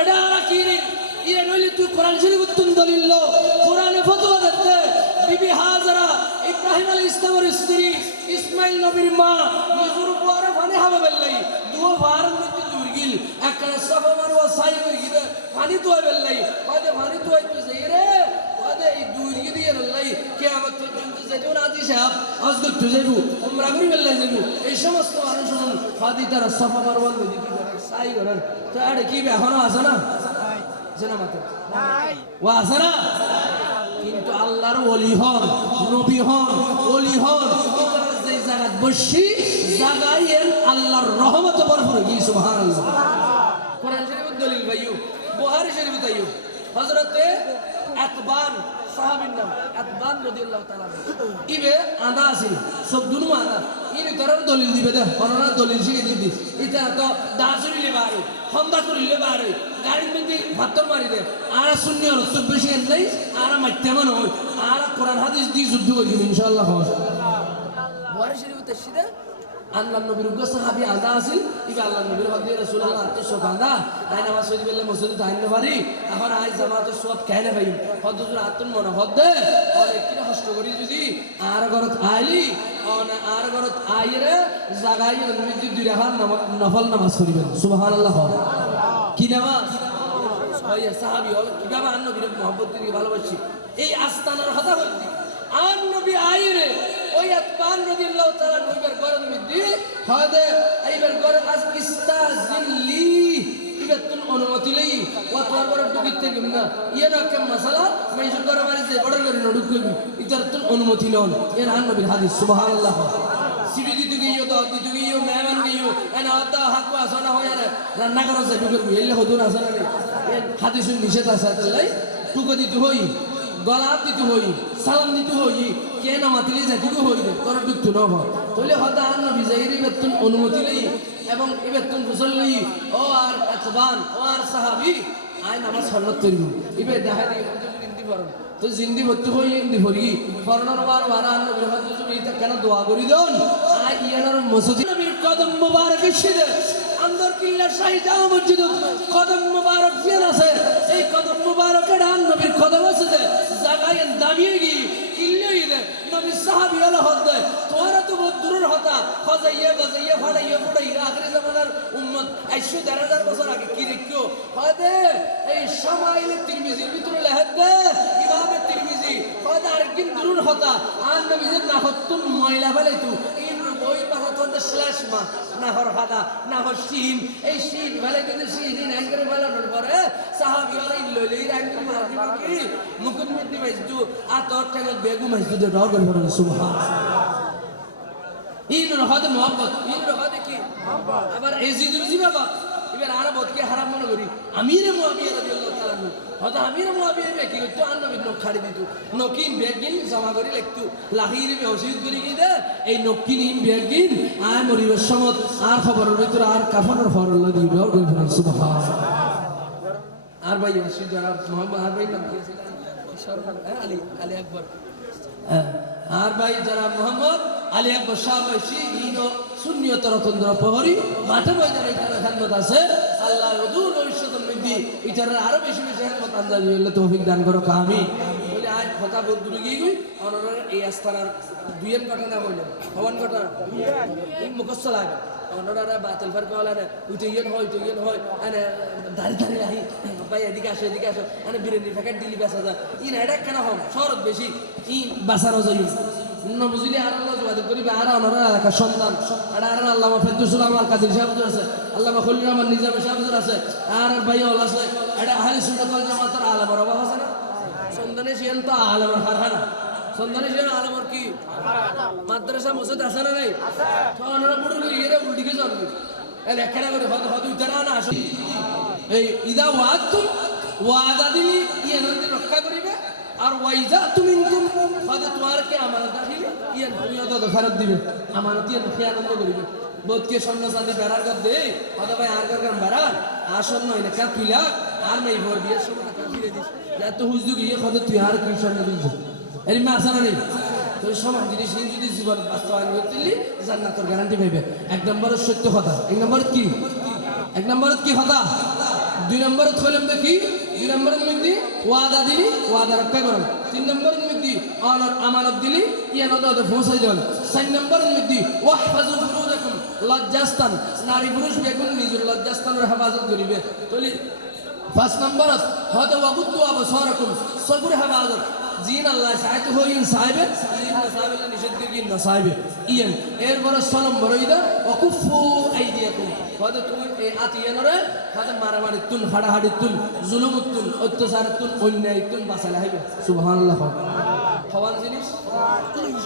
এটা আর কি ইয়ে নইলে তুই কোরআন শরীফ তুন দলিল কোরআনে ফতোয়া দিতে বিবি হাজারা ইব্রাহিম আলাইহিস ইসলামের স্ত্রী ইসমাইল নবীর মা নিজের উপরে পানি হাওয়া বেল্লাই দুও ফার মধ্যে দুর্গিল একরা সাফা মারওয়া সাই গিয়ে পানি তো বেল্লাই বাদে পানি তো আইতে যাই রে বাদে এই দুর্গি দিয়ে আল্লাহ কিয়ামত পর্যন্ত যেজন আজি সাহেব আজ করতে যাইব উমরা করি বেল্লাই যাইব এই সমস্ত মানুষ ফাদি তারা সাফা মারওয়া নদী কি করে সাই করেন তো আরে কি এখনো আছে না জানা মাত্র নাই ও আছে না কিন্তু আল্লাহর ওলি হন নবী হন ওলি হন যে জায়গা বসি জায়গায় আল্লাহর রহমত ভরপুর কি সুবহানাল্লাহ কোরআন শরীফের দলিল ভাইও বুখারী শরীফ তাইও হযরতে আতবান সাহাবীর নাম আতবান রাদিয়াল্লাহু তাআলা ইবে আদা আছে সব দুনু আদা ইনি তার দলিল দিবে দে কোরআনের দলিল শিখে দিবি এটা তো দাসুরিলে বারে হন্দা করিলে বারে গাড়ির মধ্যে ভাতর মারি দে আর শূন্য তো বেশি নাই আর মাইতে মন হয় আর কোরআন হাদিস দি যুদ্ধ করি ইনশাআল্লাহ বুখারী শরীফ তাশিদা আল্লাহ নবীর উগ্র সাহাবী আদা আছিল ইবা আল্লাহ নবীর হক দিয়ে রাসূলুল্লাহ আত্মসব আদা তাই নামাজ পড়ি বললে মসজিদে তাইন পারি এখন আজ জামাত সব কেনে ভাই হযরত আত্ম মন হদে আর একটু কষ্ট করি যদি আর ঘরত আইলি আর ঘরত আইরে জাগাই মসজিদ দুই রাকাত নফল নামাজ পড়িবেন সুবহানাল্লাহ কি নামাজ ওই সাহাবী হল কিভাবে আন নবীর মহব্বত দিয়ে ভালোবাসি এই আস্তানার কথা বলছি আন নবী আইরে ওই আতবান রাদিয়াল্লাহু তাআলা নবীর গরম মিদি হদে আইবার গর আজ ইস্তাজিল্লি ইবাতুন অনুমতি লই ওয়াতর বড় ডুবিতে গিনা ইয়ে না কে মাসালা মাইজুর গর মারি যে বড় করে নডুক কইবি ইতারতুন অনুমতি লন এর আন নবীর হাদিস সুবহানাল্লাহ সিবি দিতে গিয়ে তো দিতে গিয়ে মেহমান গিয়ে এনা আতা হাক আসনা হয় না রান্না করো যে ডুবে এলে হদুন আসনা রে হাদিসুন নিষেধ আছে তাই টুকো দিতে হই গলা দিতে হই সালাম দিতে হই কে না মাতিলে যেটুকু হই তোর দুঃখ ন হয় তাহলে হয়তো আর নবী যাইরি বেতন অনুমতি লই এবং এই বেতন গোসল লই ও আর আতবান ও আর সাহাবী আই নামাজ সন্নত করিব ইবে দেখা দি জিন্দি পড় তো জিন্দি ভর্তি হই ইন্দি ভরি ফরনার বার আর নবী হযরত তুমি কেন দোয়া করি দেন আই ইয়ানার মসজিদ নবীর কদম মুবারক শিদে আন্দর কিল্লা শাহী জামা মসজিদ কদম মুবারক জিয়ান আছে এই কদম মুবারকের আন নবীর কদম আছে জায়গায় দামিয়ে গিয়ে কিল্লাই দে নবী সাহাবী হলো হদে তোরা তো বহুত দূরের হতা ফজাইয়া গজাইয়া ফাড়াইয়া ফুড়াইয়া আখিরি জামানার উম্মত 100,000 বছর আগে কি দেখো হদে এই শামাইল তিরমিজির ভিতরে লেখে ইমাম তিরমিজি হদে আরেকদিন দূরের হতা আন নবীর না হতুন ময়লা ফেলাইতো ওই পাহাড়ে স্ল্যাশ মা না হর হাদা না হর সিন এই সিন ভালো কিন্তু সিন অ্যাঙ্গেল বানানোর পরে সাহাবী ওলাই লইলেই অ্যাঙ্গেল মারবি কি মুকুট মিটি মাইজু আতর টাকা বেগু মাইজু দে ডর করে সুবহানাল্লাহ ইনর হদে মোহাম্মদ ইনর হদে কি আবার এজিদুল জিবাবা এবার আরবকে হারাম মনে করি আমিরে মুআবিয়া রাদিয়াল্লাহু তাআলা হয়তো আমিরে মুআবিয়া কি করতো আর নবীর নখ খাড়ি দিত নকিন বেগিন জমা করে লিখতো লাহির বেহসিদ করি কি দে এই নকিন ইন বেগিন আর মরিবের সমত আর খবরের ভিতর আর কাফনের ফরল লাগি ডর করে সুবহানাল্লাহ আর ভাই আসি যারা মোহাম্মদ আর ভাই নাম কি আছে আলী আলী আকবর আর ভাই যারা মোহাম্মদ আলী আকবর শাহবাসী ইনো সুন্নিয়ত রতন্দ্র প্রহরী মাঠে ময়দানে যারা খেদমত আছে আল্লাহ রদুর ভবিষ্যতের মধ্যে এটার আরো বেশি বেশি খেদমত আন্দাজি হইলে তৌফিক দান করো আমি বলে আজ কথা বহুত দূরে গিয়ে গই অনরের এই আস্থানার দুইয়ের ঘটনা হইল ভবন ঘটনা এই মুখস্থ লাগে অনরা বাতিল ফার কলা না উইতেন হয় আনে দাঁড়িয়ে রাহি ভাই এদিকে আসো আনে বিরিয়ানি প্যাকেট দিলি বাসা যা ইন এটা কেন হম শরৎ বেশি ই বাসারও যাই না বুঝলি আর আল্লাহ যোগাযোগ করিবে আর অনরা এলাকার সন্তান এটা আর আল্লামা ফেরদৌসুল আমার কাদের সাহেব আছে আল্লামা খলিল রহমান নিজামী সাহেব আছে আর ভাই হল আছে এটা আহলে সুন্নাত ওয়াল জামাতের আলেমের অভাব আছে না সন্তানে সিয়ান তো আলেমের ফারহানা সন্তানে সিয়ান আলেমের কি মাদ্রাসা মসজিদ আছে না নাই তো অনরা পড়ে এরা উল্টিকে যাবে এর একটা করে হয়তো উতারা না আসে এই ইদা ওয়াদা দিলি ইয়ে নদী রক্ষা করিবে আর ওয়াইজা তুমি হয়তো তোমারকে আমানত দিলে ইয়ে তুমি তো ফেরত দিবে আমানত ইয়ে খেয়ানত করিবে বোধকে স্বর্ণ চাঁদি বেড়ার কর দে হয়তো ভাই আর কার বেড়ার আর স্বর্ণ হইলে কার তুই লাগ আর মেয়ে ভর বিয়ের সময় টাকা ফিরে দিস এত হুজদু গিয়ে হয়তো তুই আর কি স্বর্ণ দিস এর মা আসা না নেই তো সমান জিনিস যদি জীবন বাস্তবায়ন করতে জান্নাতের গ্যারান্টি পাইবে এক নম্বরের সত্য কথা এক নম্বর কি কথা দুই নম্বরে থইলাম দেখি দুই নম্বরের মধ্যে ওয়াদা দিলি ওয়াদা রক্ষা করুন তিন নম্বরের মধ্যে আমানত দিলি ইয়ানত পৌঁছাই দেন চার নম্বরের মধ্যে ওয়াহফাজু ফুরুজাকুম লজ্জাস্থান নারী পুরুষ বেগুন নিজের লজ্জাস্থানের হেফাজত করিবে তলি পাঁচ নম্বরত হয়তো ওয়াগুদ্দু আবসারাকুম সবুর হেফাজত জিন আল্লাহ সাইতে হইন সাহেবে জিন না সাহেবে নিষেধ করি না সাহেবে ইয়েন এরপর 6 নম্বর হইদা ওয়াকুফু আইদিয়াকুম হয়তো তুমি এই আতিয়ানরে হয়তো মারামারি তুন হাড়াহাড়ি তুন জুলুম তুন অত্যাচার তুন অন্যায় তুন বাঁচালে হইবে সুবহানাল্লাহ হওয়ান জিনিস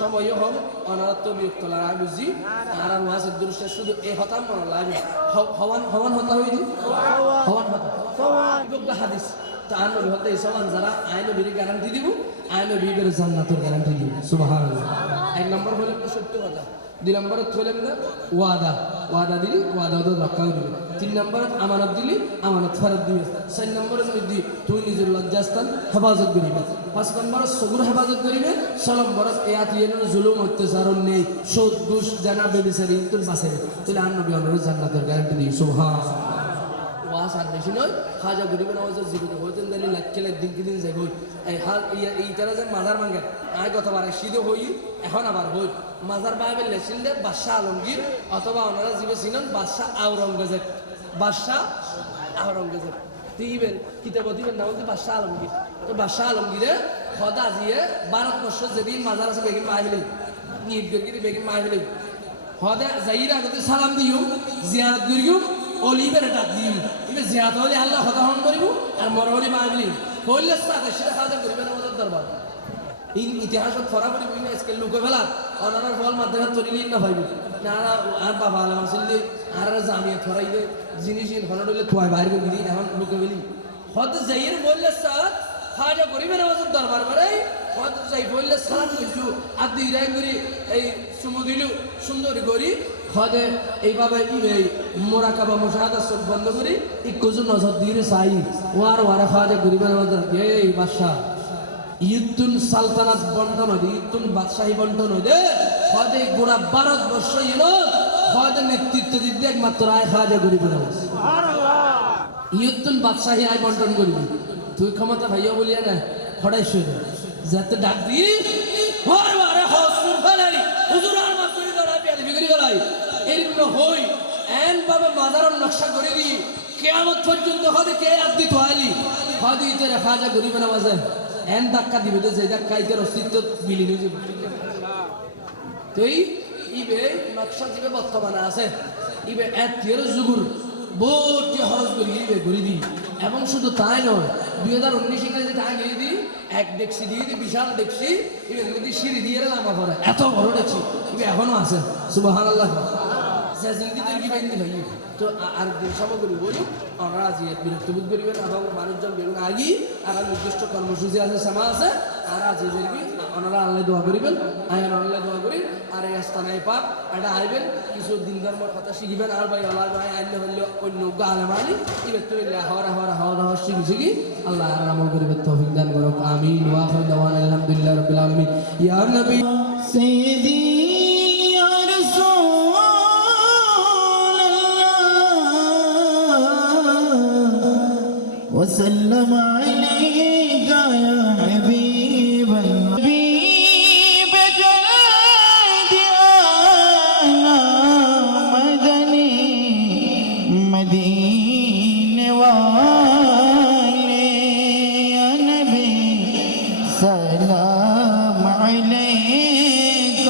সময় হোক অনারত্ব বিরক্ত লাগা বুঝি আর ওয়াজের দৃশ্য শুধু এই হতাম মনে লাগে হওয়ান হওয়ান হতা হইনি হওয়ান হতা হাদিস তার নবী হতে সমান যারা আইন নবীর গ্যারান্টি দিব আইন নবীর জান্নাতের গ্যারান্টি দিব সুবহানাল্লাহ এক নম্বর হলো সত্য কথা দুই নম্বরে থইলেন না ওয়াদা ওয়াদা দিলি ওয়াদা তো রক্ষা দিবি তিন নম্বরে আমানত দিলি আমানত ফেরত দিবি চার নম্বরের মধ্যে তুই নিজের লজ্জাস্থান হেফাজত করিবে পাঁচ নম্বরে সবুর হেফাজত করিবে ছয় নম্বরে এই আতিয়ানের জুলুম অত্যাচার নেই সুদ ঘুষ জানা বেবিচারি তোর বাঁচাবে তাহলে আর নবী অনুরোধ জান্নাতের গ্যারান্টি দিই সুবহানাল্লাহ ওয়াজ আর বেশি নয় খাজা গরিবের নামাজের জীবিত হইতেন দিলে লাখেলে দিন যাই হই এই হাল এই তারা যে মাজার ভাঙে আয় গতবার সিধে হই এখন আবার হই মাজার বাইবে লেছিলেন বাদশাহ আলমগীর অথবা ওনারা জীবে ছিলেন বাদশাহ আওরঙ্গজেব বাদশাহ আওরঙ্গজেব দিবেন কিতাব দিবেন নাম হচ্ছে বাদশাহ আলমগীর তো বাদশাহ আলমগীরে সদা আজিয়ে ভারতবর্ষ যেদিন মাজার আছে বেগিন মাহিলি নিট গিরি বেগিন মাহিলি সদা যাইর আগতে সালাম দিও জিয়ারত করিও অলিবের ডাক দিই ইবে জিয়াত হলে আল্লাহ কথা হন করিব আর মরহলি মাগলি হইলে সাথে সেটা খাওয়া করিবেন আমাদের দরবার ইতিহাসত ফরা করিব না আজকে লুকে ফেলা অনারার ফল মাধ্যমে তরিলিন না ভাইব না আর বাবা আলম আসলে আর জামিয়া ফরাই দে জিনিস হন হইলে থুয়াই বাইরে করে দিই এখন লুকে ফেলি হয়তো যাইয়ের বললে সাথ খাওয়া করিবেন আমাদের দরবার করে হয়তো যাই বললে সালাম কিন্তু আদি ইরাই করি এই সুমো দিলু সুন্দরী করি হদে এইভাবে ইবেই মোরাকাবা মুশাহাদা চোখ বন্ধ করি ইকুজু নজর দিয়ে চাই ওয়ারা খাওয়া গরিবের মধ্যে এই বাদশাহ ইউতুন সালতানাত বন্টন হয় ইউতুন বাদশাহী বন্টন হয় দে হদে গোড়া ভারতবর্ষ হদে নেতৃত্ব দিতে একমাত্র আয় খাওয়া গরিবের ইউতুন বাদশাহী আয় বন্টন করবি তুই ক্ষমতা ভাইয়া বলিয়া না হঠাই শুয়ে যাতে ডাক দিয়ে হই এন ভাবে মাজারের নকশা করে দি কিয়ামত পর্যন্ত হদে কে আদি তোয়ালি হদে ইতে রাখা যা গরিব না মাঝে এন ধাক্কা দিবে তো যে ধাক্কা ইতে অস্তিত্ব বিলীন হয়ে যাবে তুই ইবে নকশা দিবে বর্তমানে আছে ইবে এর যুগুর বহুত খরচ করি ইবে ঘুরি দি এবং শুধু তাই নয় 2019 সালে যে টাকা গিয়ে দিই এক ডেক্সি দিয়ে দিই বিশাল ডেক্সি ইবে যদি সিঁড়ি দিয়ে লামা পড়ে এত বড় ডেক্সি ইবে এখনো আছে সুবহানাল্লাহ তো আর দিন সামগ্রী বলি আমরা আজ বিরক্তবোধ করিবেন এবং মানুষজন বেগুন আগি আর নির্দিষ্ট কর্মসূচি আছে সামা আছে আর আজ ওনারা আল্লাহ দোয়া করিবেন আয়ান আল্লাহ দোয়া করি আর এই স্থানে পাক এটা আইবেন কিছু দিন ধর্মের কথা শিখিবেন আর ভাই আল্লাহ ভাই আইলে হইলে অন্য গালামানি এবার তো হাওয়া শিখি আল্লাহ আর আমল করিবে তৌফিক দান করুক আমিন ওয়া আখিরু দাওয়ানা আলহামদুলিল্লাহি রাব্বিল আলামিন ইয়া নবী সাইয়্যিদি وسلم عليك يا حبيب الحبيب جلد أنا مدني مدينة والي يا نبي سلام عليك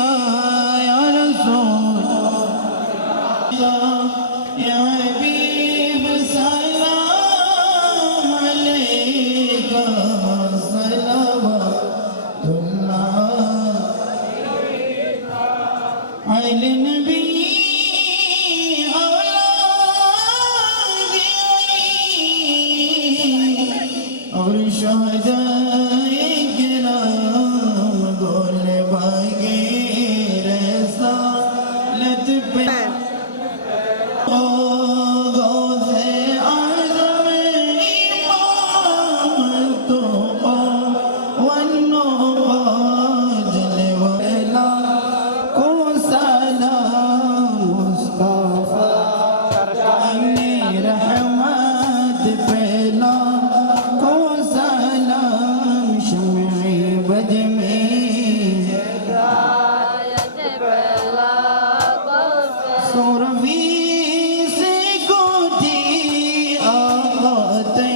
يا رسول يا حبيب سلام عليك पहला को सलाम शम्ए बज में सुरवी से गोटी आते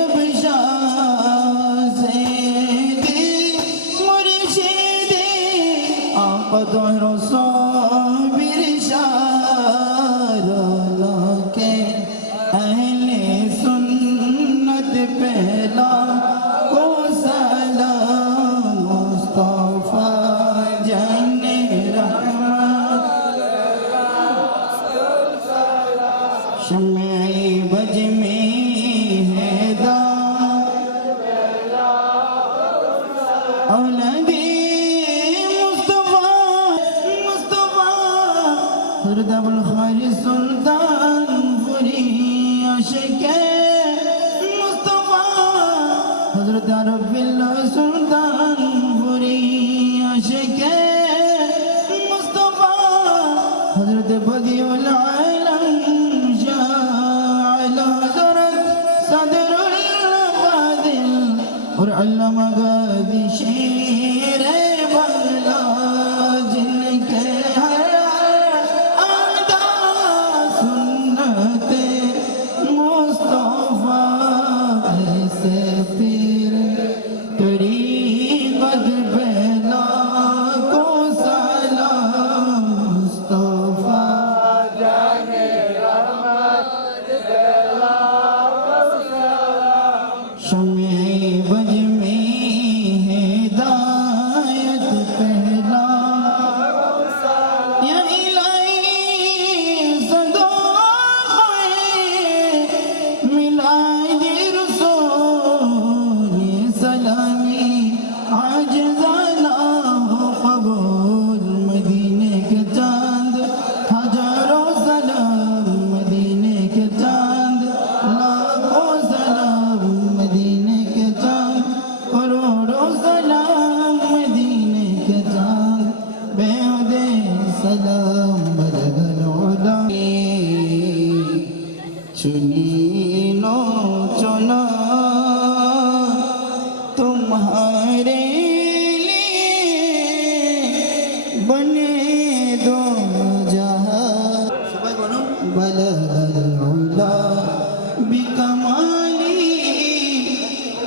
अब शाह से दे मुर्शिदे आक़द रसूल शारा के अहले सुन्नत पहला को सलाम मुस्तफा जाने रहमत शम्ए बज में हैदा औलादे मुस्तफा मुस्तफा हरदबुल खारी सुल्तान फुरी आशिक मुस्तफा हजरत रब्बिल्ला सुल्तान फुरी आशिक मुस्तफा हजरत बदिउल आलम शाह हजरत सदरुल फादिल और अल्लामा गाजी शेर बंगला जिनके हर आदा सुन्नत मुस्तफा ऐसे पीर तरीक़त पहला को सलाम मुस्तफा शम्ए बज में हिदायत पहला या इलाही सदोए मिलाद रसूल सलामी आज जाना हो कबूल मदीने के चांद हजारों सलाम मदीने के चांद लाखों सलाम मदीने के चांद करोड़ों सलाम मदीने के चांद बेहुदे सलाम बरगल उला चुनी लो चुना तुम्हारे लिए बने दो जहां सबाई बोलो बलगल उला बिकमाली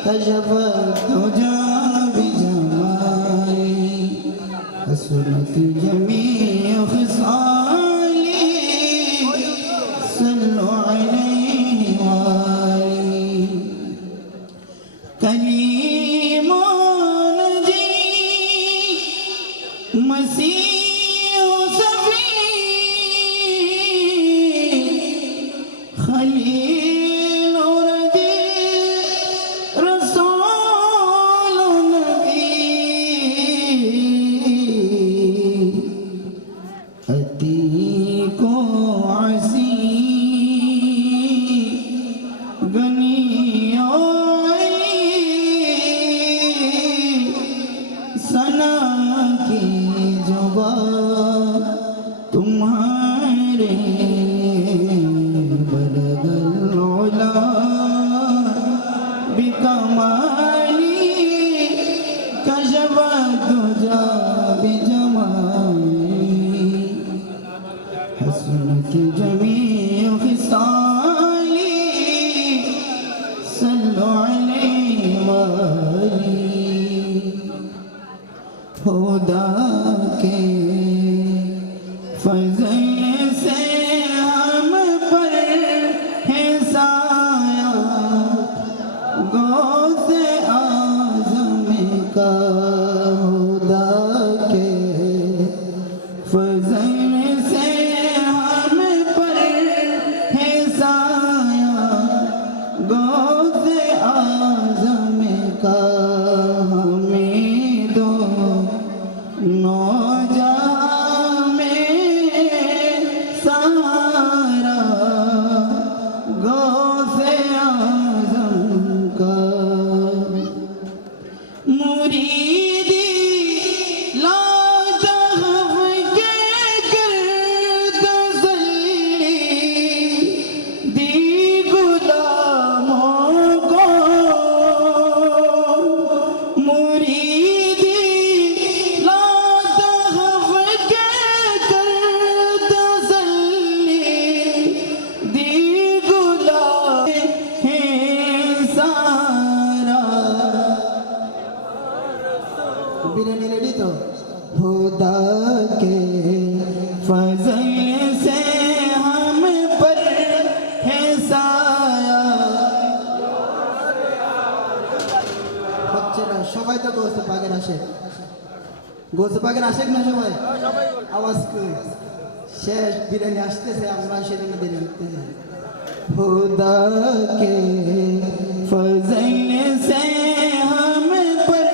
कशफत तुझा बिजमाली हसनत जमी खिसाली सल्लु अलैहि वाली कलीमुन जी मसीह सफी खलील और दिल रसूल नबी अतीको असी गनियो सना की जुबा तुम्हारे बरगल उला बिकमाली कशफत तुझा बिजमाली हसनत जमी खिसाली सल्लु अलैहि वाली खुदा के फज़ल से हम पर है साया गौसे आज़म का खुदा के फज़ल से हम पर है साया गौसे आज़म का हमें दो नौजहां में सारा गौस গোসে পাকের আশেক গোসে পাকের আশেক না সবাই আওয়াজ কই শেষ বিরিয়ানি আসতেছে আমরা সেদিন দেরি হতেছে खुदा के फजल से हम पर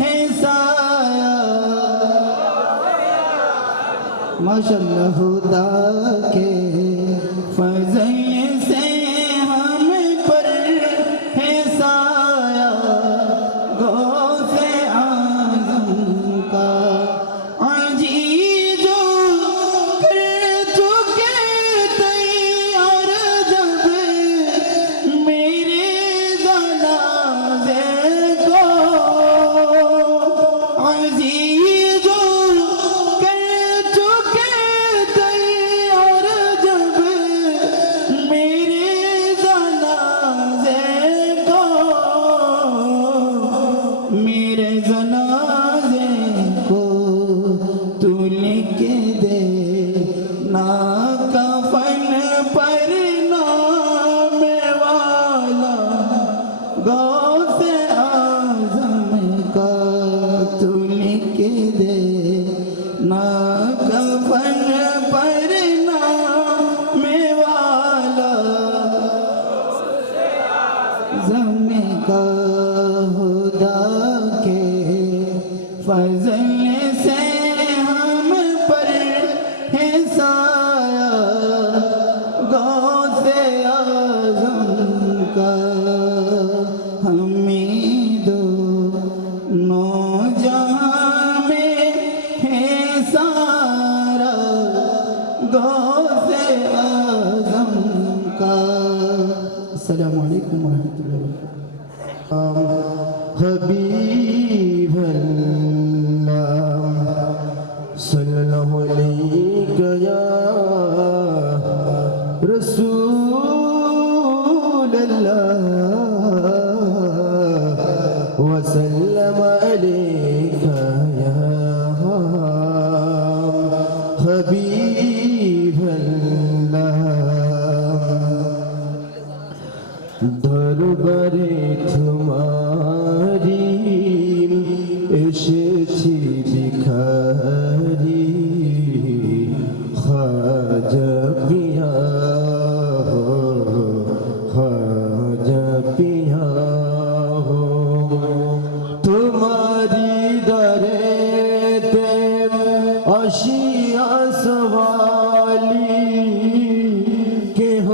है साया माशाअल्लाह खुदा के फजल से हम पर है साया गौसे आज़म का अजीजो कर चुके तैयार जब मेरे जनाजे को अजीजो कर चुके तैयार जब मेरे जनाजे को मेरे जनाजे को तू लिखे दे ना कफन पर नाम वाला गौसे आज़म का तू लिखे दे ना कफन पर नाम वाला ज़मे का खुदा के फजल से हम पर है साया गौसे आज़म का हमें दो नौजहां में है सारा गौसे आज़म का अस्सलामु अलैकुम वरहमतुल्लाहि हबीब अल्लाह सल्लल्लाहु अलैहि या रसूल अल्लाह वसल्लम अलैका या हबीब अल्लाह দরবারে তোমারি এসেছি ভিখারি খাজা পিয়া খাজা পিয়া তোমারি দরেতে আসিয়া সওয়ালি কেহ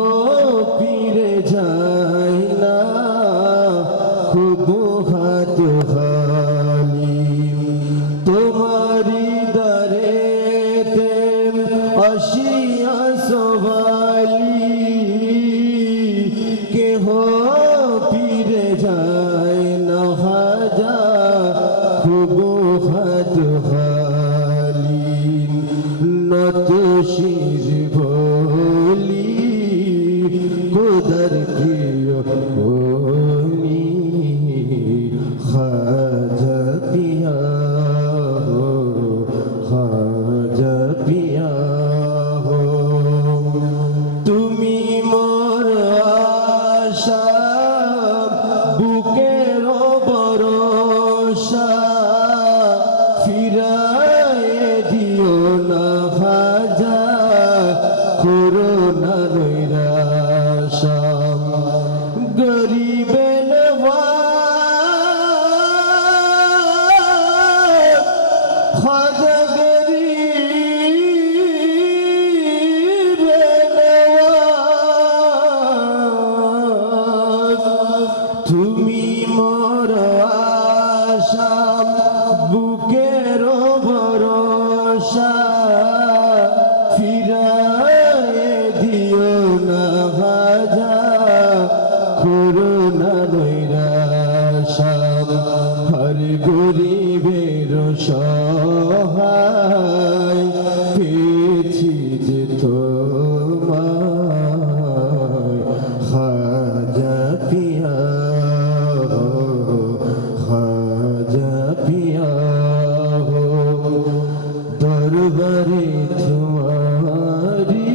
পীরে যায় না খুব হাত খালি তোমারি দরেতে আসিয়া সওয়ালি কেহ পীরে যায় না হাজা খুব হাত খালি নত শির ভোলি কুদর প্রিয় ভোলি খাজা পিয়া খাজা পিয়া তুমি মোর আশা বুকের ভরসা ফিরায়ে দিও না খাজা করোনা নৈরাশা গরিবে নওয়াজ খাজা গরিবে নওয়াজ তুমি মোর আশা বুকের ভরসা ফিরায়ে দিও না ভাজা করোনা নৈরাশা হর গরিবের সহায় পেয়েছি যে তোমায় খাজা পিয়া খাজা পিয়া দরবারে তোমারি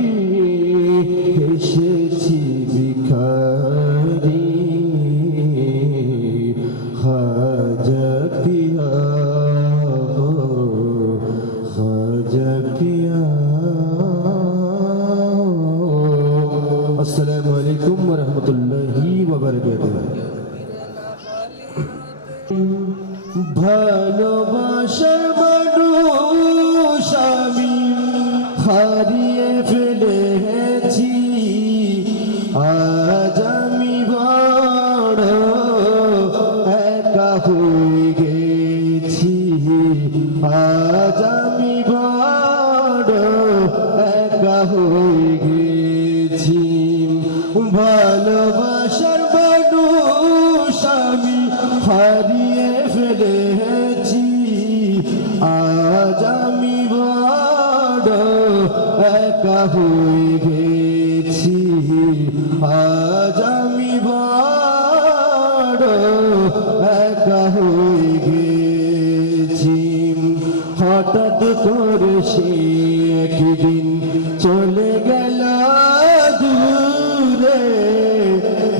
এসেছি ভিখারি খাজা পিয়া وبركاته ভালোবাসার মানুষ আমি হারিয়ে ফেলেছি আজ আমি বড় একা হয়ে গেছি আজ আমি বড় একা হয়ে গেছি ভালোবাসার মানুষ আমি হারিয়ে ফেলেছি আজ আমি বড় একা হয়ে গেছি আজ আমি বড় একা হয়ে গেছি হঠাৎ করে সে একদিন চলে গেল দূরে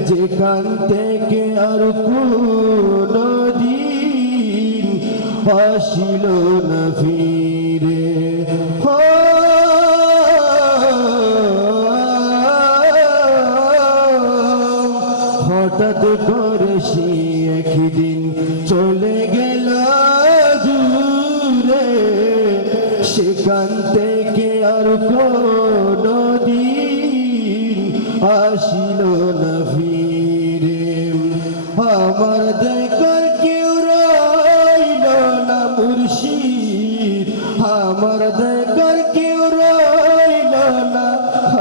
যেখান থেকে আর কোনো দিন আসিল না ফিরে হঠাৎ করে সে একদিন চলে গেল দূরে সেখান থেকে আর কোনো দিন আসিল না ফিরে আমার দেখার কেউ রইল না মুর্শিদ আমার দেখার কেউ রইল না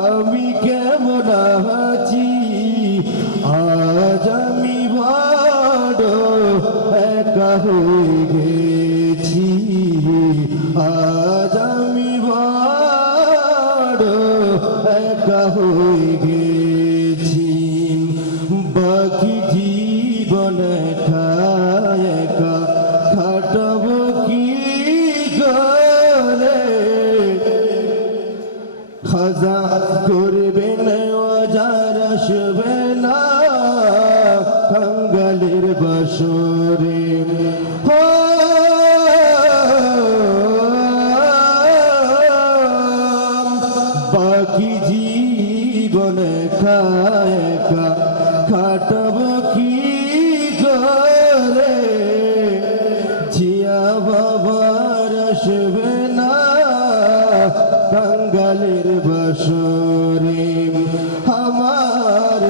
আমি কেমন আছি আজ আমি বড় একা হয়ে গেছি আজ আমি বড় একা হয়ে গেছি বাকি জীবন একা একা কাটাব কি করে খাজা করবেন যার আসবে না কাঙ্গালের বাসরে বাকি জীবন একা একা কাটাব কি করে জিয়া বাবার আসবে না কাঙ্গালের বাসরে আমার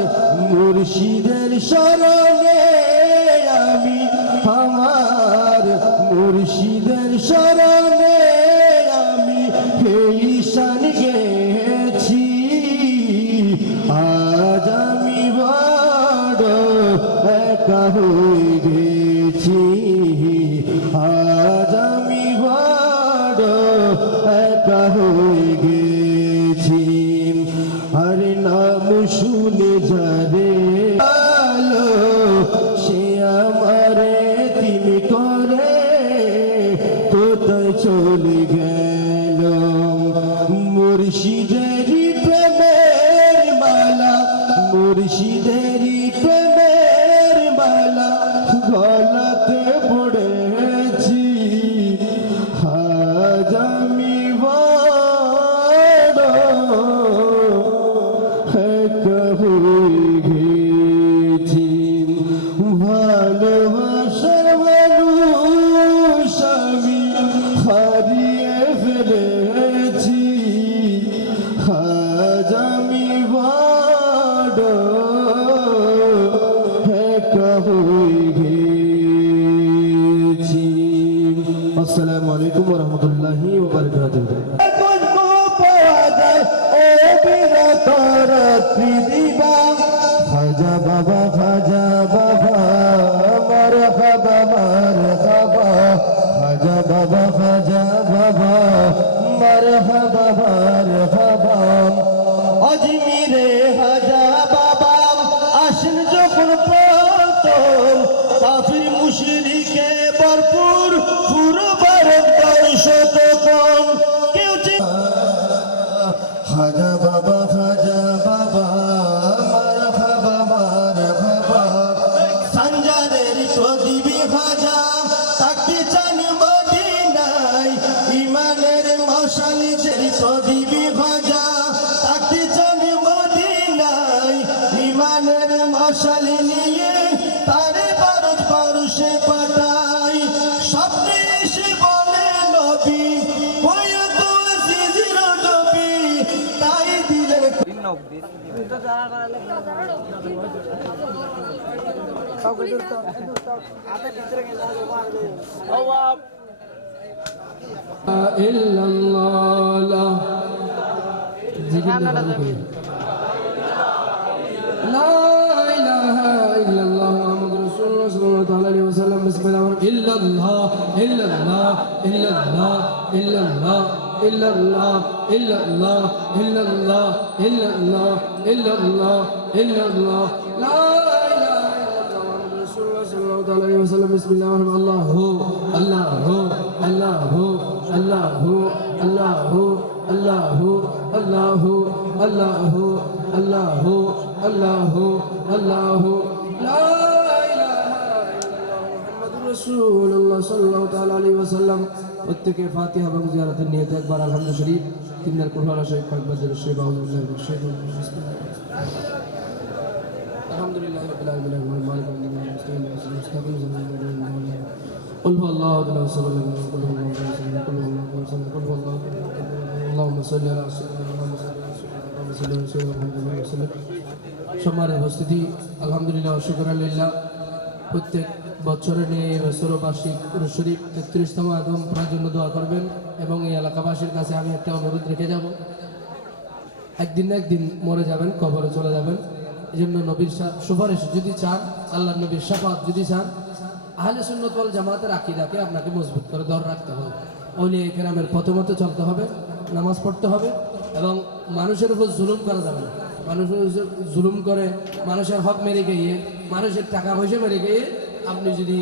মুর্শিদের শরণে আমি আমার মুর্শিদের শরণে আমি এই শান গেছি আজ আমি বড় একা হয়ে গেছি আজ আমি বড় একা হয়ে গেছি আরে নাম শুনে যারে আলো সে আমারে তুমি করে কোথায় চলে গেল মুর্শিদেরি প্রেমের মালা মুর্শিদেরি প্রেমের মালা গলাতে পড়েছি আজ আমি বড় একা হয়ে গেছি ভালোবাসার মানুষ আমি হারিয়ে ফেলেছি আজ আমি বড় একা হয়ে গেছি আসসালামু আলাইকুম ওয়া রাহমাতুল্লাহি ওয়া বারাকাতুহু খাজা বাবা খাজা বাবা মারহাবা মারহাবা খাজা বাবা খাজা বাবা মারহাবা মারহাবা আজমিরে খাজা বাবা আসেন যখন প্রথম কাফির মুশরিকে ভরপুর পুরো ভারতবর্ষ তখন কেউ খাজা বাবা খাজা বাবা মারহাবা মারহাবা সঞ্জারের প্রদীপী খাজা থাকতে চান মদিনায় ইমানের মশালের প্রদীপী খাজা থাকতে চান মদিনায় ইমানের মশাল নিয়ে তারে বারুদ পারুষে পাঠাই স্বপ্নে এসে বলে নবী ওই তো আজিজের নবী তাই দিলের ইল্লাল্লাহ জিকির করবে লা ইলাহা ইল্লাল্লাহ মুহাম্মাদুর রাসূলুল্লাহ সাল্লাল্লাহু আলাইহি ওয়াসাল্লাম বিসমিল্লাহ ইল্লাল্লাহ ইল্লাল্লাহ ইল্লাল্লাহ ইল্লাল্লাহ ইল্লাল্লাহ ইল্লাল্লাহ ইল্লাল্লাহ ইল্লাল্লাহ ইল্লাল্লাহ ইল্লাল্লাহ লা ইলাহা ইল্লাল্লাহ মুহাম্মাদুর রাসূলুল্লাহ সাল্লাল্লাহু আলাইহি ওয়াসাল্লাম বিসমিল্লাহ আল্লাহু আল্লাহু আল্লাহু আল্লাহু আল্লাহু আল্লাহু আল্লাহু আল্লাহু আল্লাহু আল্লাহু আল্লাহু লা ইলাহা ইল্লাল্লাহ মুহাম্মাদুর রাসূলুল্লাহ সাল্লাল্লাহু তাআলা আলাইহি ওয়াসাল্লাম প্রত্যেকে ফাতিহা এবং জিয়ারতের নিয়তে একবার আলহামদুলিল্লাহ শরীফ তিনবার কুরআন শরীফ পাকবার শরীফ আউযুবিল্লাহি মিনাশ শাইতানির রাজিম আলহামদুলিল্লাহি রাব্বিল আলামিন ওয়া মালিকিল মুসতাকিম قل هو الله احد الله الصمد لم يلد ولم يولد ولم يكن له كفوا احد قل هو الله اللهم صل على سيدنا محمد صلى الله عليه وسلم সম্মানের উপস্থিতি আলহামদুলিল্লাহ শুকরালিল্লাহ প্রত্যেক বছরে নিয়ে বছরবার্ষিক শরীফ 33তম আদম পড়ার জন্য দোয়া করবেন এবং এই এলাকাবাসীর কাছে আমি একটা অনুরোধ রেখে যাব একদিন না একদিন মরে যাবেন কবরে চলে যাবেন এই জন্য নবীর সুপারিশ যদি চান আল্লাহ নবীর শাফাত যদি চান আহলে সুন্নাত ওয়াল জামাতের আকীদাকে আপনাকে মজবুত করে ধরে রাখতে হবে আউলিয়া কেরামের পথমতে চলতে হবে নামাজ পড়তে হবে এবং মানুষের উপর জুলুম করা যাবে না মানুষের জুলুম করে মানুষের হক মেরে গিয়ে মানুষের টাকা পয়সা মেরে গিয়ে আপনি যদি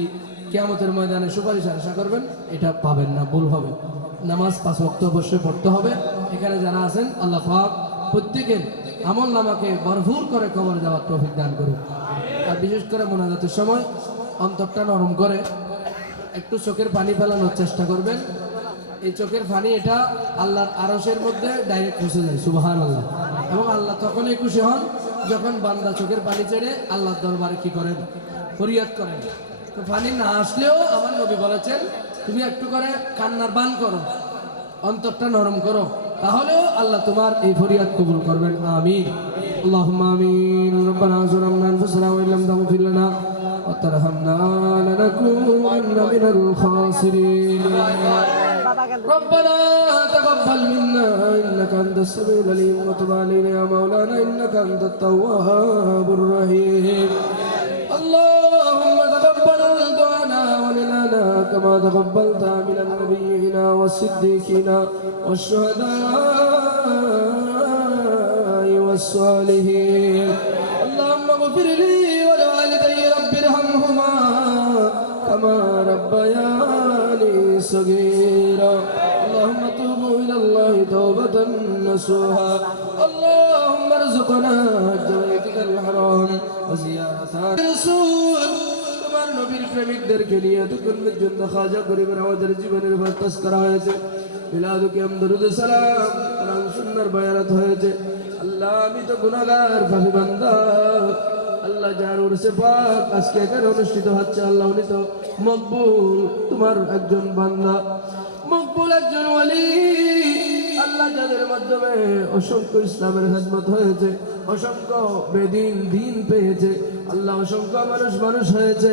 কিয়ামতের ময়দানে সুপারিশ আশা করবেন এটা পাবেন না ভুল হবে নামাজ 5 ওয়াক্ত অবশ্যই পড়তে হবে এখানে যারা আছেন আল্লাহ পাক প্রত্যেকের আমল নামাকে ভরপুর করে কবরে যাওয়ার তৌফিক দান করুন আর বিশেষ করে মোনাজাতের সময় অন্তরটা নরম করে একটু চোখের পানি ফেলানোর চেষ্টা করবেন এই চোখের পানি এটা আল্লাহর আরশের মধ্যে ডাইরেক্ট পৌঁছে যায় সুবহানাল্লাহ এবং আল্লাহ তখনই খুশি হন যখন বান্দা চোখের পানি ছেড়ে আল্লাহর দরবারে কি করেন ফরিয়াদ করেন তো পানি না আসলেও আমার নবী বলেছেন তুমি একটু করে কান্নার বান করো অন্তরটা নরম করো তাহলেও আল্লাহ তোমার এই ফরিয়াদ কবুল করবেন আমিন আল্লাহুম্মা আমিন রব্বানা যালামনা আনফুসানা ওয়া ইল্লাম তাগফির লানা ওয়া তারহামনা লানাকুনান্না মিনাল খাসিরিন ربنا تقبل منا إنك أنت السميع العليم وتب علينا يا مولانا إنك أنت التواب الرحيم اللهم تقبل دعانا ولنا كما تقبلت من النبيين والصديقين والشهداء والصالحين اللهم اغفر لي ولوالدي رب ارحمهما كما ربياني صغيرا اللهم توبوا إلى الله توبة نصوحا اللهم ارزقنا حج بيتك الحرام وزيارة الرسول তোমার নবীর প্রেমিকদেরকে নিয়ে এতক্ষণ পর্যন্ত খাজা গরিবের আমাদের জীবনের উপর তস্করা হয়েছে মিলাদুকে দরুদ সালাম কোরআন সুন্নাহর বায়ানাত হয়েছে আল্লাহ আমি তো গুনাহগার পাপী বান্দা আল্লাহ যার উরসে পাক আজকে এখানে অনুষ্ঠিত হচ্ছে আল্লাহ উনি তো মকবুল তোমার একজন বান্দা মকবুল একজন ওয়ালি আল্লাহ যাদের মাধ্যমে অসংখ্য ইসলামের খেদমত হয়েছে অসংখ্য বেদিন দিন পেয়েছে আল্লাহ অসংখ্য মানুষ হয়েছে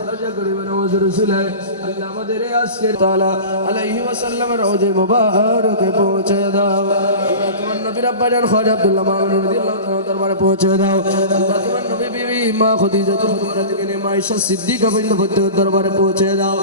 খাজা গরিবের নওয়াজ রসুলে আল্লাহ আমাদের এই আজকের তাআলা আলাইহি ওয়াসাল্লামের রওজে মুবারকে পৌঁছে দাও আল্লাহ তোমার নবীর আব্বাজান খাজা আব্দুল্লাহ মামুন রাদিয়াল্লাহু তাআলা দরবারে পৌঁছে দাও আল্লাহ তোমার নবী বিবি মা খাদিজা কুবরা থেকে নিয়ে মা আয়েশা সিদ্দিকা পর্যন্ত দরবারে পৌঁছে দাও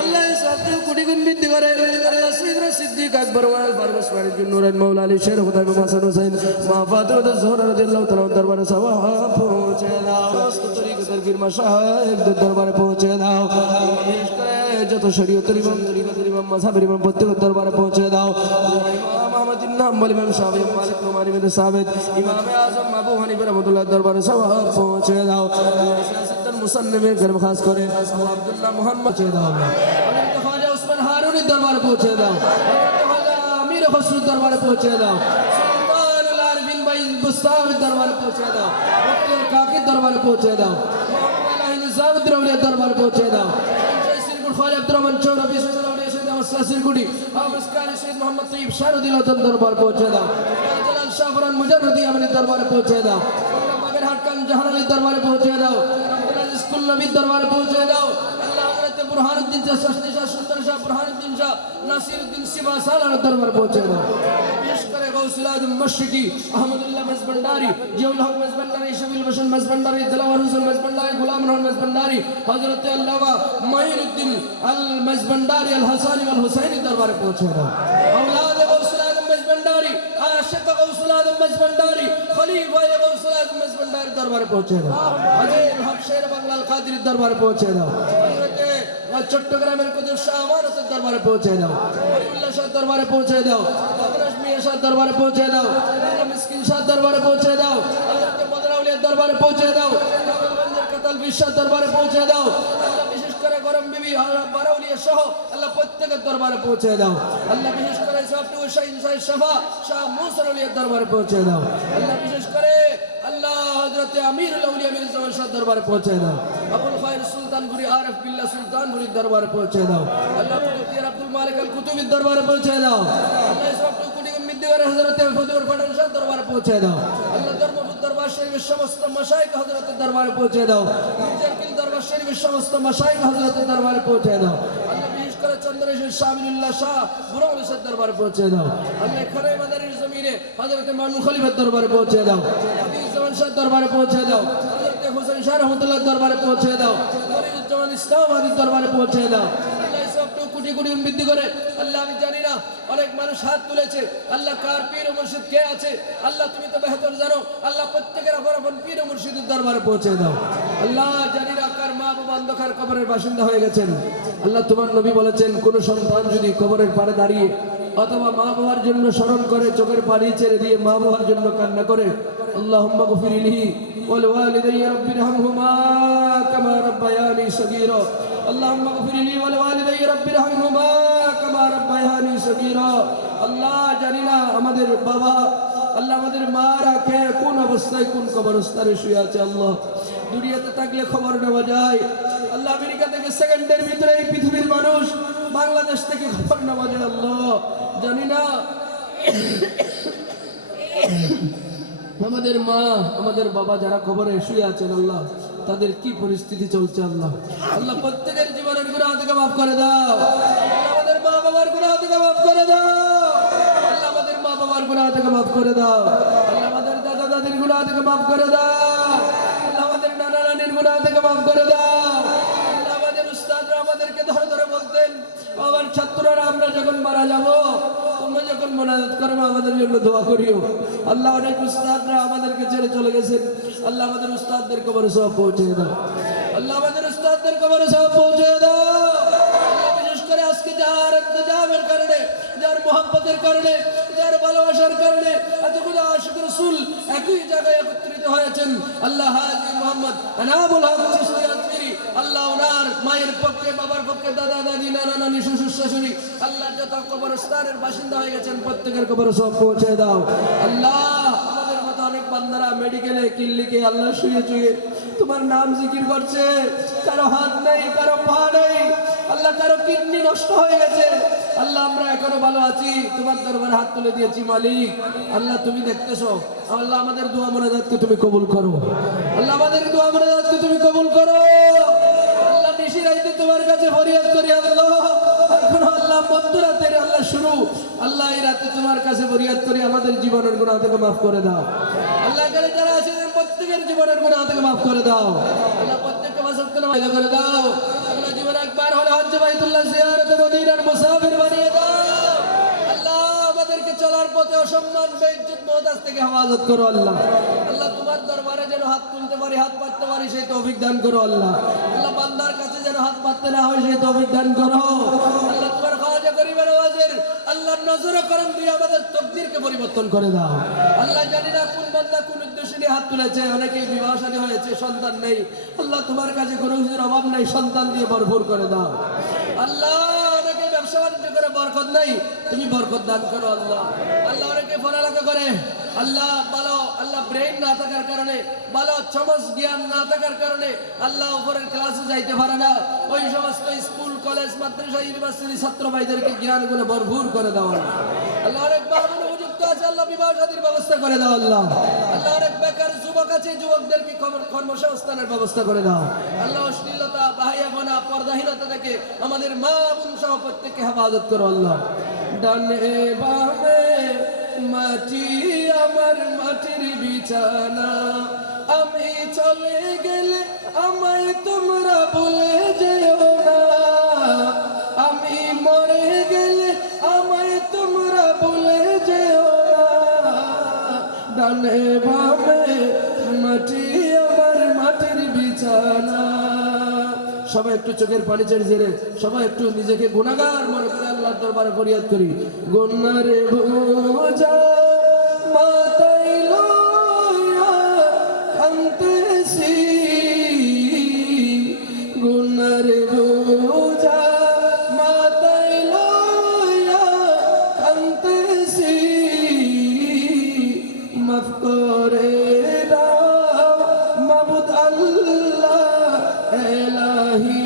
আল্লাহ সাথে কোটি গুণ বৃদ্ধি করে আল্লাহ সাইয়্যিদনা সিদ্দিক আকবর ওয়া ফারুক উসমান নূরান মাওলা আলী শের খুদাই হাসান হুসাইন মা ফাতিমা জোহরা রাদিয়াল্লাহু তাআলা দরবারে সওয়াব পৌঁছে দাও সমস্ত তরিকতের পীর মাশায়েখদের দরবারে পৌঁছে দাও বিশেষ করে যত শরীয়তের ইমাম তরিকতের ইমাম মাযহাবের ইমাম প্রত্যেকের দরবারে পৌঁছে দাও ইমাম আহমদ ইবনে হাম্বল ইমাম শাফিঈ মালিক নোমান ইবনে সাবিত ইমাম আযম আবু হানিফা রাহমাতুল্লাহ দরবারে সওয়াব পৌঁছে দাও সিয়াসতের মুসান্নিফে গরম খাস করে আবু আব্দুল্লাহ মুহাম্মদ পৌঁছে দাও আমাদের খাজা উসমান হারুনির দরবারে পৌঁছে দাও খাজা আমির খসরুর দরবারে পৌঁছে দাও সুলতানুল আরফিন ভাই মুস্তাফির দরবারে পৌঁছে দাও, মুফতি কাকির দরবারে পৌঁছে দাও, মোহাম্মদ নিজামুদ্দিন আউলিয়ার দরবারে পৌঁছে দাও, সিরকুল খালি আব্দুর রহমান চৌরবি সৈয়দ আউলিয়া সৈয়দ আহমদ সিরকুটি আমসকারি সৈয়দ মোহাম্মদ তৈয়ব শাহরুদ্দিন দরবার পৌঁছে দাও, জালাল শাহরান মুজাররদি আমাদের দরবারে পৌঁছে দাও, বাগেরহাট কান জাহান আলীর দরবারে পৌঁছে দাও, আব্দুল আজিজ কুল নবীর দরবারে পৌঁছে দাও। আল্লাহ হযরত বুরহানুদ্দিন শাহ শাহী শাহ সুলতান শাহ বুরহানুদ্দিন শাহ নাসিরউদ্দিন সিবা সালার দরবারে পৌঁছে দাও। বিশেষ করে গৌসুল আজম মশরিকি আহমদুল্লাহ মেজবান্ডারি, জিয়াউল হক মেজবান্ডারি, শফিউল হোসেন মেজবান্ডারি, দিলাওয়ার হোসেন মেজবান্ডারি, গোলাম রহমান মেজবান্ডারি, হযরত আল্লামা মাইনুদ্দিন আল মেজবান্ডারি আল হাসানি ওয়াল হুসাইনি দরবারে পৌঁছে দাও। আওলাদ গৌসুল আজম মেজবান্ডারি, আশিক গৌসুল আজম মেজবান্ডারি, খলিফা গৌসুল আজম মেজবান্ডারি দরবারে পৌঁছে দাও। আজিজ হক শের বাংলাল কাদির দরবারে পৌঁছে দাও। চট্টগ্রামের কুতুব শাহ আমানতের দরবারে পৌঁছে দাও, আব্দুল্লাহ শাহ দরবারে পৌঁছে দাও, আদনাশ মিয়া শাহ দরবারে পৌঁছে দাও, মিসকিন শাহ দরবারে পৌঁছে দাও, হযরত বদর আউলিয়ার দরবারে পৌঁছে দাও, কামালগঞ্জের কাতাল বিশ্বাস দরবারে পৌঁছে দাও। আল্লাহ বিশেষ করে গরম বিবি বারাউলিয়া সহ আল্লাহ প্রত্যেকের দরবারে পৌঁছে দাও। আল্লাহ বিশেষ করে সাফটু শাহিন শাহ শাফা শাহ মুসা আউলিয়ার দরবারে পৌঁছে দাও। আল্লাহ বিশেষ করে আল্লাহ হযরত আমিরুল আউলিয়া মির জামান শাহ দরবারে পৌঁছে দাও। আবুল খায়র সুলতানপুরি আরিফ বিল্লাহ সুলতানপুরির দরবারে পৌঁছে দাও। আল্লাহ কুতুবদিয়ার আব্দুল মালিক আল কুতুবির দরবারে পৌঁছে দাও। আল্লাহ সবটু কুটি উম্মিদগার হযরত ফজলুর পাঠান শাহ দরবারে পৌঁছে দাও। আল্লাহ ধর্মপুর দরবার শরীফের সমস্ত মাশায়েখ হযরতের দরবারে পৌঁছে দাও। মির্জাকিল দরবার শরীফের সমস্ত মাশায়েখ হযরতের দরবারে পৌঁছে দাও। আল্লাহ বিশেষ করে চন্দ্রেশ্বর শামিলুল্লাহ শাহ বুরৌলি শাহ দরবারে পৌঁছে দাও। আল্লাহ খানে মাদারির জমিনে হযরত মামুন খলিফার দরবারে পৌঁছে দাও। আদিস শাহ দরবারে পৌঁছে দাও। হযরত হোসেন শাহ রহমাতুল্লাহ দরবারে পৌঁছে দাও। মনিরুজ্জামান ইসলাম আদির দরবারে পৌঁছে দাও। আল্লাহ সব কোটি কোটি বৃদ্ধি করে আল্লাহ আমি জানি না অনেক মানুষ হাত তুলেছে আল্লাহ কার পীর ও মুর্শিদ কে আছে আল্লাহ তুমি তো বেহতর জানো আল্লাহ প্রত্যেকের আপন পীর ও মুর্শিদের দরবারে পৌঁছে দাও। আল্লাহ জানি না কার মা বাবা অন্ধকার কবরের বাসিন্দা হয়ে গেছেন আল্লাহ তোমার নবী বলেছেন কোন সন্তান যদি কবরের পাড়ে দাঁড়িয়ে অথবা মা বাবার জন্য স্মরণ করে চোখের পানি ছেড়ে দিয়ে মা বাবার জন্য কান্না করে আল্লাহুম্মা গফিরলি ওয়াল ওয়ালিদাইয়া রাব্বিরহামহুমা কামা রাব্বায়ানি সগীরা আল্লাহুম্মা গফিরলি ওয়াল ওয়ালিদাইয়া রাব্বিরহামহুমা কামা রাব্বায়ানি সগীরা। আল্লাহ জানি না আমাদের বাবা আল্লাহ আমাদের মারা কে কোন অবস্থায় কোন কবরস্থানে শুয়ে আছে আল্লাহ দুনিয়াতে থাকলে খবর নেওয়া যায় আল্লাহ আমেরিকা থেকে সেকেন্ডের ভিতরে এই পৃথিবীর মানুষ বাংলাদেশ থেকে খবর নেওয়া যায় আল্লাহ জানি না আমাদের মা আমাদের বাবা যারা কবরে শুয়ে আছেন আল্লাহ তাদের কি পরিস্থিতি চলছে আল্লাহ আল্লাহ প্রত্যেকের জীবনের গুনাহ থেকে মাফ করে দাও আমাদের মা বাবার গুনাহ থেকে মাফ করে দাও আল্লাহ আমাদের মা বাবার গুনাহ থেকে মাফ করে দাও আল্লাহ আমাদের দাদা দাদির গুনাহ থেকে মাফ করে দাও আল্লাহ আমাদের নানা নানির গুনাহ থেকে মাফ করে দাও আল্লাহ আমাদের উস্তাদরা আমাদেরকে ধরে ধরে বলতেন আমার ছাত্ররা আমরা যখন মারা যাব তোমরা যখন মোনাজাত করবে আমাদের জন্য দোয়া করিও আল্লাহ অনেক উস্তাদরা আমাদেরকে ছেড়ে চলে গেছেন আল্লাহ আমাদের উস্তাদদের কবরে সব পৌঁছে দাও আল্লাহ আমাদের উস্তাদদের কবরে সব পৌঁছে দাও আল্লাহ বিশেষ করে আজকে যার ইন্তজামের কারণে যার মোহাব্বতের কারণে যার ভালোবাসার কারণে এতগুলো আশিক রাসূল একই জায়গায় একত্রিত হয়েছেন আল্লাহ হাজী মোহাম্মদ আনাবুল হক চিশতি আজমিরি আল্লাহ ওনার মায়ের পক্ষে বাবার পক্ষে দাদা দাদি নানা নানি শ্বশুর শাশুড়ি আল্লাহ যত কবরস্থানের বাসিন্দা হয়ে গেছেন প্রত্যেকের কবরে সব পৌঁছে দাও আল্লাহ আমাদের মতো অনেক বান্দারা মেডিকেলে ক্লিনিকে আল্লাহ শুয়ে শুয়ে তোমার নাম জিকির করছে কারো হাত নেই কারো পা নেই আল্লাহ কারো কিডনি নষ্ট হয়ে গেছে আল্লাহ আমরা এখনো ভালো আছি তোমার দরবারে হাত তুলে দিয়েছি মালিক আল্লাহ তুমি দেখতেছো আল্লাহ আমাদের দোয়া মোনাজাতকে তুমি কবুল করো আল্লাহ আমাদের দোয়া মোনাজাতকে তুমি কবুল করো আল্লাহ নিশি রাইতে তোমার কাছে ফরিয়াদ করি আল্লাহ এখন আল্লাহ মধ্যরাতের আল্লাহ শুরু আল্লাহ এই রাতে তোমার কাছে ফরিয়াদ করি আমাদের জীবনের গুনাহ থেকে মাফ করে দাও আল্লাহ এখানে যারা আছেন প্রত্যেকের জীবনের গুনাহ থেকে মাফ করে দাও আল্লাহ প্রত্যেককে মাসুক নামাজ করে দাও আল্লাহ জীবনে একবার হলে হজ্জে বাইতুল্লাহ জিয়ারতে মদিনার মুসাফির বানিয়ে দাও আল্লাহ আমাদেরকে চলার পথে অসম্মান বেইজ্জত মুহতাজ থেকে হেফাজত করো আল্লাহ আল্লাহ তোমার দরবারে যেন হাত তুলতে পারি হাত পাততে পারি সেই তৌফিক দান করো আল্লাহ আল্লাহ বান্দার কাছে যেন হাত পাততে না হয় সেই তৌফিক দান করো আল্লাহ তোমার খাওয়াজা করিবার আওয়াজের আল্লাহর নজরে করম দিয়ে আমাদের তকদিরকে পরিবর্তন করে দাও আল্লাহ জানি না কোন বান্দা কোন উদ্দেশ্যে নিয়ে হাত তুলেছে অনেকেই বিবাহ শাদী হয়েছে সন্তান নেই আল্লাহ তোমার কাছে কোনো কিছুর অভাব নেই সন্তান দিয়ে ভরপুর করে দাও আল্লাহ অনেকে ব্যবসা বাণিজ্য করে বরকত নাই, তুমি বরকত দান করো আল্লাহ। আল্লাহ অনেকে পড়ালেখা করে আল্লাহ ভালো, আল্লাহ ব্রেইন না থাকার কারণে, ভালো সমাজ জ্ঞান না থাকার কারণে আল্লাহ উপরের ক্লাসে যাইতে পারে না। ওই সমস্ত স্কুল কলেজ মাদ্রাসা ইউনিভার্সিটি ছাত্র ভাইদেরকে জ্ঞান গুলো ভরপুর করে দেওয়া আল্লাহ। অনেক বাবা উপযুক্ত আছে আল্লাহ, বিবাহ শাদীর ব্যবস্থা করে দাও আল্লাহ। আল্লাহ অনেক বেকার যুবক আছে, যুবকদেরকে কর্মসংস্থানের ব্যবস্থা করে দাও আল্লাহ। অশ্লীলতা, বাহাইয়াপনা, পর্দাহীনতা থেকে আমাদের মা বোন সহ প্রত্যেককে হেফাজত করো আল্লাহ। ডানে বামে মাটি আমার মাটির বিছানা, আমি চলে গেলে আমায় তোমরা বলে যেও না, আমি মরে গেলে আমায় তোমরা বলে যেও না। ডানে বামে মাটি আমার মাটির বিছানা। সবাই একটু চোখের পানি ছেড়ে ছেড়ে সবাই একটু নিজেকে গুনাহগার মনে করে আল্লাহর দরবারে ফরিয়াদ করি। গুনারে বোঝা মাথায় লইয়া কাঁদতেছি, গুনারে বোঝা মাথায় লইয়া কাঁদতেছি, মাফ করে দাও মাবুদ আল্লাহ এলাহি,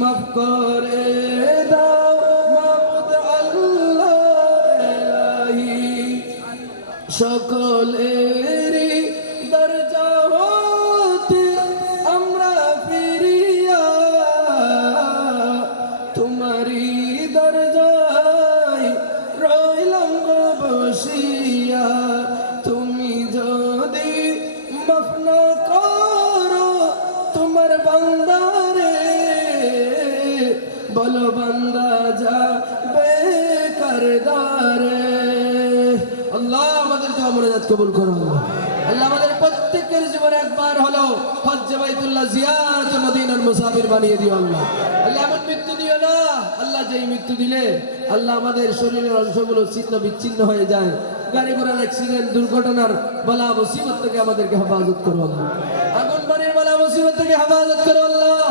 মাফ করে দাও মাবুদ আল্লাহ এলাহি। সকলেরই দরজা হতে আমরা ফিরিয়া তোমারই দরজায় রইলাম গো বসিয়া। তুমি যদি মাফ না করো তোমার বান্দারে, বলো বান্দা যাবে কারদারে। আল্লাহ আমাদের দোয়া মোনাজাত কবুল করো আল্লাহ। আল্লাহ আমাদের প্রত্যেকের জীবনে একবার হলো হজ্জে বাইতুল্লাহ জিয়ারত মদিনার মুসাফির বানিয়ে দিও আল্লাহ। আল্লাহ এমন মৃত্যু দিও না আল্লাহ, যেই মৃত্যু দিলে আল্লাহ আমাদের শরীরের অংশগুলো ছিন্ন বিচ্ছিন্ন হয়ে যায়, গাড়ি ঘোড়ার অ্যাক্সিডেন্ট, দুর্ঘটনার বালা মুসিবত থেকে আমাদেরকে হেফাজত করো আল্লাহ। আগুন বাড়ির বালা মুসিবত থেকে হেফাজত করো আল্লাহ।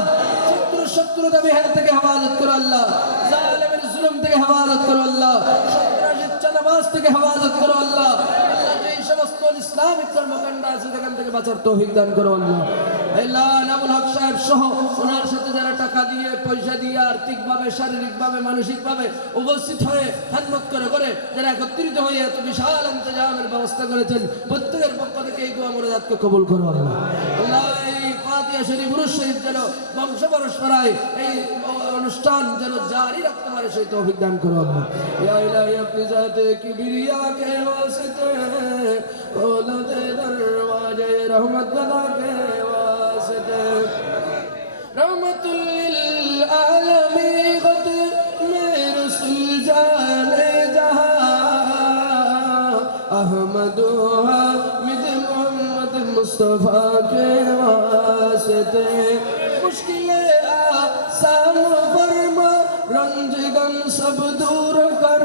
শত্রুতা বিহার থেকে হেফাজত করো আল্লাহ। জালেমের জুলুম থেকে হেফাজত করো আল্লাহ। সন্ত্রাসী চাঁদাবাজ থেকে হেফাজত করো আল্লাহ। আল্লাহ যেই সমস্ত ইসলামিক কর্মকাণ্ড আছে সেখান থেকে বাঁচার তৌফিক দান করো আল্লাহ। আল্লাহ নামুল হক সাহেব সহ ওনার সাথে যারা টাকা দিয়ে, পয়সা দিয়ে, আর্থিকভাবে, শারীরিকভাবে, মানসিকভাবে উপস্থিত হয়ে খেদমত করে যারা একত্রিত হয়ে এত বিশাল ইন্তজামের ব্যবস্থা করেছেন, প্রত্যেকের পক্ষ থেকে এই দোয়া মোনাজাতকে কবুল করো আল্লাহ। আল্লাহ এই ফাতিহা শরীফ, বুরুজ শরীফ যেন বংশ পরম্পরায় এই অনুষ্ঠান যেন জারি রাখতে পারে সেই তৌফিক দান করো আল্লাহ। ইয়া ইলাহি আপনি জাতে কিবরিয়া কে ওয়াসিতে ওলাদে দরওয়াজে রহমত গদা কে ওয়াসিতে রহমতুল লিল আলামিন খত মে রসুল জানে জাহাं अहमद हामिद मोहम्मद मुस्तफा के वास्ते मुश्किलें आसान फरमा रंज गम सब दूर कर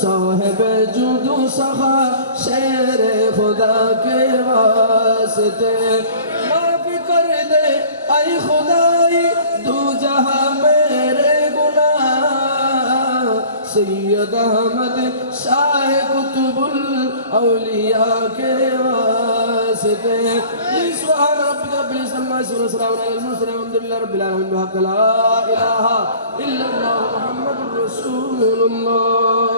साहिब जुदू सखा शेर खुदा के वास्ते माफ कर दे आई खुदाई दू जहां मेरे गुनाह सैयद अहमद शाह कुतुबुल औलिया के वास्ते सुभान रब्बिक रब्बिल इज्जति अम्मा यसिफून सलामुन अलल मुरसलीन अलहम्दुलिल्लाहि रब्बिल आलमीन बिहक़्क़ि ला इलाहा इल्लल्लाह मुहम्मदुर रसूलुल्लाह।